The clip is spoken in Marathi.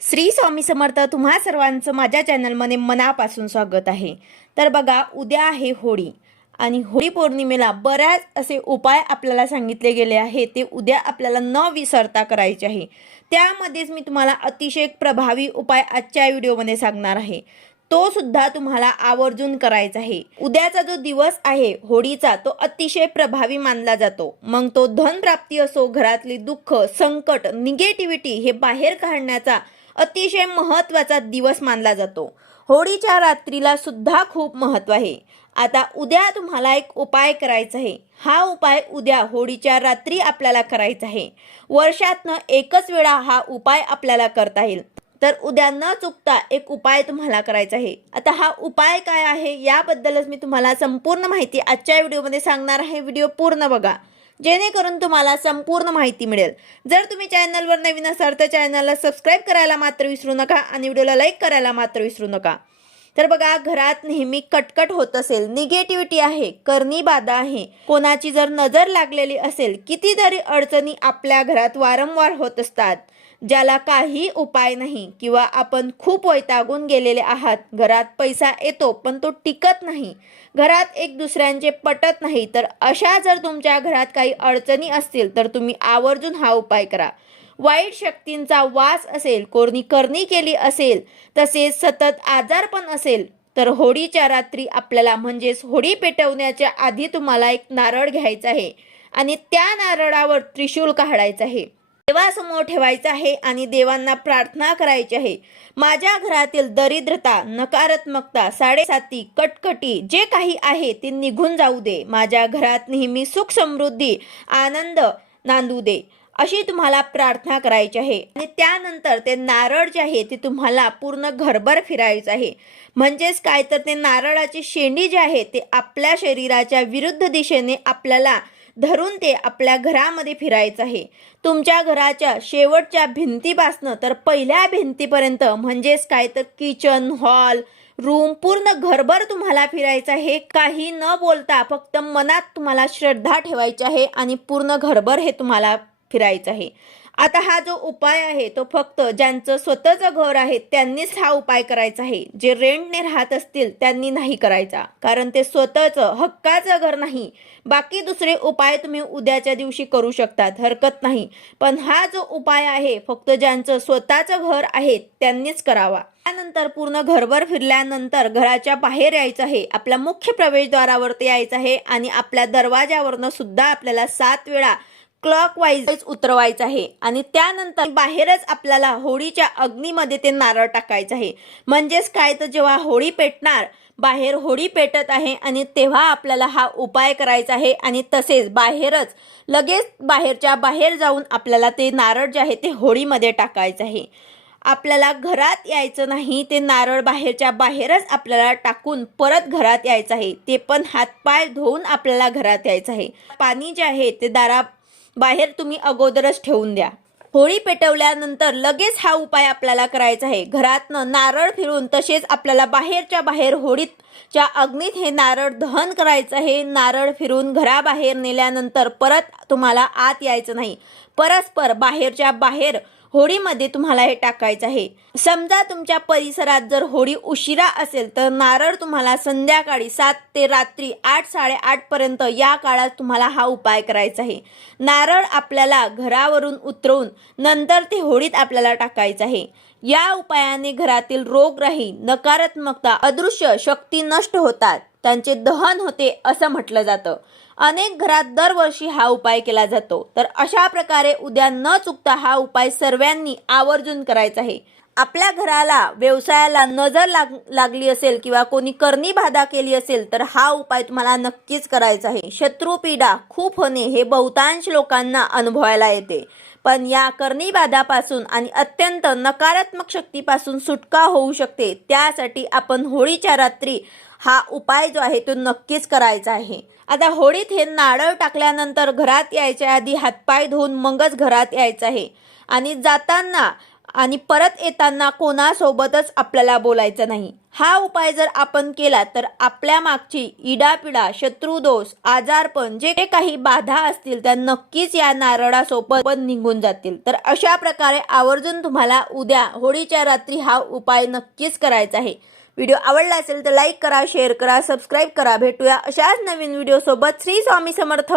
श्री स्वामी समर्थ तुम्हा सर्वांचं माझ्या चॅनलमध्ये मनापासून स्वागत आहे. तर बघा उद्या आहे होळी आणि होळी पौर्णिमेला बऱ्याच असे उपाय आपल्याला सांगितले गेले आहे ते उद्या आपल्याला न विसरता करायचे आहे. त्यामध्येच मी तुम्हाला अतिशय प्रभावी उपाय आजच्या व्हिडिओमध्ये सांगणार आहे. तो सुद्धा तुम्हाला आवर्जून करायचा आहे. उद्याचा जो दिवस आहे होळीचा तो अतिशय प्रभावी मानला जातो. मग तो धनप्राप्ती असो घरातली दुःख संकट निगेटिव्हिटी हे बाहेर काढण्याचा अतिशय महत्त्वाचा दिवस मानला जातो. होळीच्या रात्रीला सुद्धा खूप महत्त्व आहे. आता उद्या तुम्हाला एक उपाय करायचा आहे. हा उपाय उद्या होळीच्या रात्री आपल्याला करायचा आहे. वर्षातनं एकच वेळा हा उपाय आपल्याला करता येईल. तर उद्या न चुकता एक उपाय तुम्हाला करायचा आहे. आता हा उपाय काय आहे याबद्दलच मी तुम्हाला संपूर्ण माहिती आजच्या व्हिडिओमध्ये सांगणार आहे. व्हिडिओ पूर्ण बघा. जेणेकरून तुम्हाला संपूर्ण माहिती मिळेल. जर तुम्ही चॅनलवर नवीन असाल तर चॅनलला सबस्क्राईब करायला मात्र विसरू नका आणि व्हिडिओला लाईक करायला मात्र विसरू नका. तर बघा घरात नेहमी कटकट होत असेल निगेटिव्हिटी आहे करणी बाधा आहे कोणाची जर नजर लागलेली असेल कितीतरी अडचणी आपल्या घरात वारंवार होत असतात. ज्याला काही उपाय नाही किंवा आपण खूप वैतागून गेलेले आहात घरात पैसा येतो पण तो टिकत नाही घरात एक दुसऱ्यांचे पटत नाही तर अशा जर तुमच्या घरात काही अडचणी असतील तर तुम्ही आवर्जून हा उपाय करा. वाईट शक्तींचा वास असेल कोरणी करणी केली असेल तसेच सतत आजारपण असेल तर होळीच्या रात्री आपल्याला म्हणजेच होळी पेटवण्याच्या आधी तुम्हाला एक नारळ घ्यायचा आहे आणि त्या नारळावर त्रिशूल काढायचं आहे. देवासमोर ठेवायचं आहे आणि देवांना प्रार्थना करायची आहे. माझ्या घरातील दरिद्रता नकारात्मकता साडेसाती कटकटी जे काही आहे ते निघून जाऊ दे. माझ्या घरात नेहमी सुख समृद्धी आनंद नांदू दे. अशी तुम्हाला प्रार्थना करायची आहे. आणि त्यानंतर ते नारळ जे आहे ते तुम्हाला पूर्ण घरभर फिरायचं आहे. म्हणजेच काय? तर ते नारळाची शेंडी जी आहे ते आपल्या शरीराच्या विरुद्ध दिशेने आपल्याला धरून ते आपल्या घरामध्ये फिरायचं आहे. तुमच्या घराच्या शेवटच्या भिंतीपासनं तर पहिल्या भिंतीपर्यंत म्हणजेच काय तर किचन हॉल रूम पूर्ण घरभर तुम्हाला फिरायचं आहे. काही न बोलता फक्त मनात तुम्हाला श्रद्धा ठेवायची आहे आणि पूर्ण घरभर हे तुम्हाला फिरायचं आहे. आता हा जो उपाय आहे तो फक्त ज्यांचं स्वतःचं घर आहे त्यांनीच हा उपाय करायचा आहे. जे रेंटने राहत असतील त्यांनी नाही करायचा. कारण ते स्वतःचं हक्काचं घर नाही. बाकी दुसरे उपाय तुम्ही उद्याच्या दिवशी करू शकतात हरकत नाही. पण हा जो उपाय आहे फक्त ज्यांचं स्वतःचं घर आहे त्यांनीच करावा. त्यानंतर पूर्ण घरभर फिरल्यानंतर घराच्या बाहेर यायचं आहे आपल्या मुख्य प्रवेशद्वारावरती यायचं आहे आणि आपल्या दरवाजावरनं सुद्धा आपल्याला सात वेळा क्लॉक वाईज उतरवायचं आहे. आणि त्यानंतर बाहेरच आपल्याला होळीच्या अग्नीमध्ये ते नारळ टाकायचं आहे. म्हणजेच काय? तर जेव्हा होळी पेटणार बाहेर होळी पेटत आहे आणि तेव्हा आपल्याला हा उपाय करायचा आहे. आणि तसेच बाहेरच लगेच बाहेरच्या बाहेर जाऊन आपल्याला ते नारळ जे आहे ते होळीमध्ये टाकायचं आहे. आपल्याला घरात यायचं नाही ते नारळ बाहेरच्या बाहेरच आपल्याला टाकून परत घरात यायचं आहे. ते पण हातपाय धुवून आपल्याला घरात यायचं आहे. पाणी जे आहे ते दारा बाहेर तुम्ही अगोदरच ठेवून द्या. होळी पेटवल्यानंतर लगेच हा उपाय आपल्याला करायचा आहे. घरातनं नारळ फिरून तसेच आपल्याला बाहेरच्या बाहेर होळीच्या अग्नीत हे नारळ दहन करायचं आहे. नारळ फिरून घराबाहेर नेल्यानंतर परत तुम्हाला आत यायचं नाही. परस्पर बाहेरच्या बाहेर होडीमध्ये तुम्हाला हे टाकायचं आहे. समजा तुमच्या परिसरात जर होळी उशिरा असेल तर नारळ तुम्हाला संध्याकाळी सात ते रात्री आठ साडेआठ पर्यंत या काळात तुम्हाला हा उपाय करायचा आहे. नारळ आपल्याला घरावरून उतरवून नंतर ते होळीत आपल्याला टाकायचं आहे. या उपायाने घरातील रोगराही नकारात्मकता अदृश्य शक्ती नष्ट होतात. त्यांचे दहन होते असं म्हटलं जातं. अनेक घरात दरवर्षी हा उपाय केला जातो. तर अशा प्रकारे उद्या न चुकता हा उपाय सर्वांनी आवर्जून करायचा आहे. आपल्या घराला व्यवसायाला नजर लाग लागली असेल किंवा कोणी करणी बाधा केली असेल तर हा उपाय तुम्हाला नक्कीच करायचा आहे. शत्रुपीडा खूप होणे हे बहुतांश लोकांना अनुभवायला येते. पण या करणीबाधापासून आणि अत्यंत नकारात्मक शक्तीपासून सुटका होऊ शकते. त्यासाठी आपण होळीच्या रात्री हा उपाय जो आहे तो नक्कीच करायचा आहे. आता होळीत हे नारळ टाकल्यानंतर घरात यायच्या आधी हातपाय धुवून मगच घरात यायचं आहे. आणि जाताना आणि परत येताना कोणासोबतच आपल्याला बोलायचं नाही. हा उपाय जर आपण केला तर आपल्या मागची इडापिडा शत्रुदोष आजारपण जे काही बाधा असतील त्या नक्कीच या नारळासोबत निघून जातील. तर अशा प्रकारे आवर्जून तुम्हाला उद्या होळीच्या रात्री हा उपाय नक्कीच करायचा आहे. व्हिडिओ आवडला असेल तर लाईक करा शेअर करा सबस्क्राईब करा. भेटूया अशाच नवीन व्हिडिओसोबत. श्री स्वामी समर्थ.